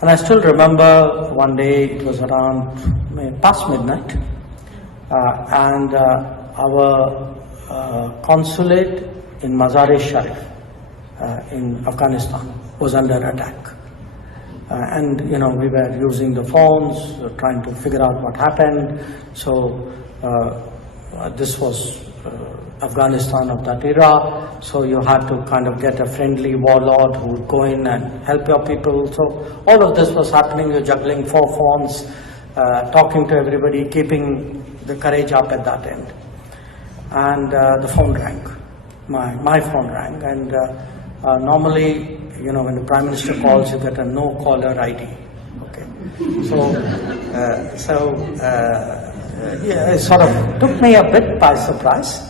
And I still remember one day, it was around past midnight, and our consulate in Mazar-e-Sharif in Afghanistan was under attack. And we were using the phones, trying to figure out what happened. So this was Afghanistan of that era, so you had to kind of get a friendly warlord who would go in and help your people. So all of this was happening. You're juggling 4 phones, talking to everybody, keeping the courage up at that end. And the phone rang. My phone rang, and normally, when the Prime Minister calls, you get a no caller ID. Okay, yeah, it sort of took me a bit by surprise.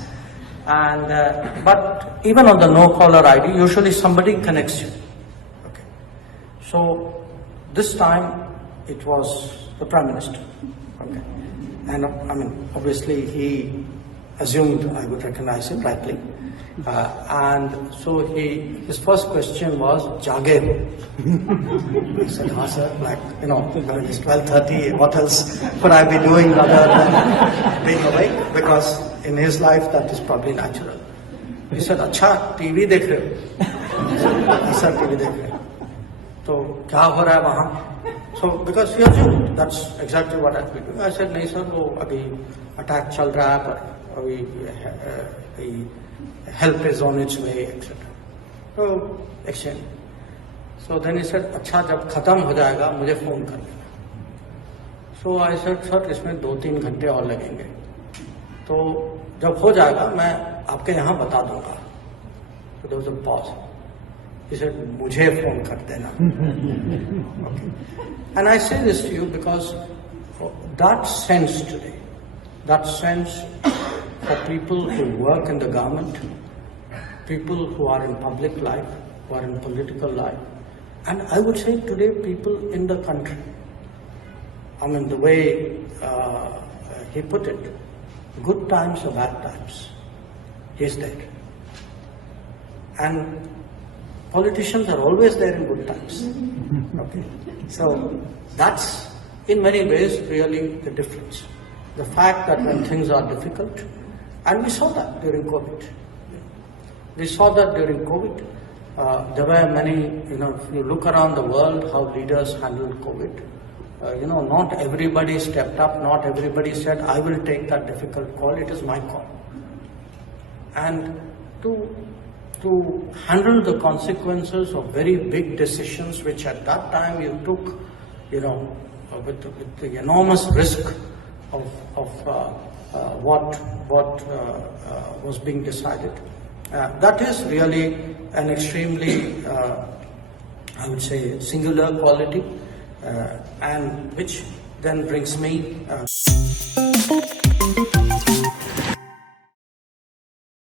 And but even on the no caller ID, usually somebody connects you. Okay, so this time it was the Prime Minister. Okay, and obviously he assumed I would recognize him rightly. And so his first question was, Jaage? I said, sir, it's 12:30, what else could I be doing other than being awake? Because in his life, that is probably natural. He said, अच्छा, TV देख रहे हो? I said, TV देख रहे हो. तो क्या हो रहा है वहाँ? So, because he assumed that's exactly what I'd be doing. I said, नहीं sir, वो अभी attack चल रहा है, पर अभी help is on its way, etc. So, exchange. So then he said, अच्छा जब खत्म हो जाएगा मुझे फोन कर देना. So I said, sir, इसमें 2-3 घंटे और लगेंगे. तो जब हो जाएगा मैं आपके यहाँ बता दूंगा. So there was a pause. He said, मुझे फोन कर देना. Okay. And I say this to you because that sense today, that sense for people who work in the government, people who are in public life, who are in political life, and I would say today people in the country. The way he put it, good times or bad times, he's there. And politicians are always there in good times. Okay, so that's in many ways really the difference. The fact that when things are difficult, and we saw that during COVID. We saw that during COVID. There were many, if you look around the world, how leaders handled COVID. Not everybody stepped up, not everybody said, I will take that difficult call, it is my call. And to handle the consequences of very big decisions, which at that time you took, with the enormous risk of what was being decided. That is really an extremely, I would say, singular quality, and which then brings me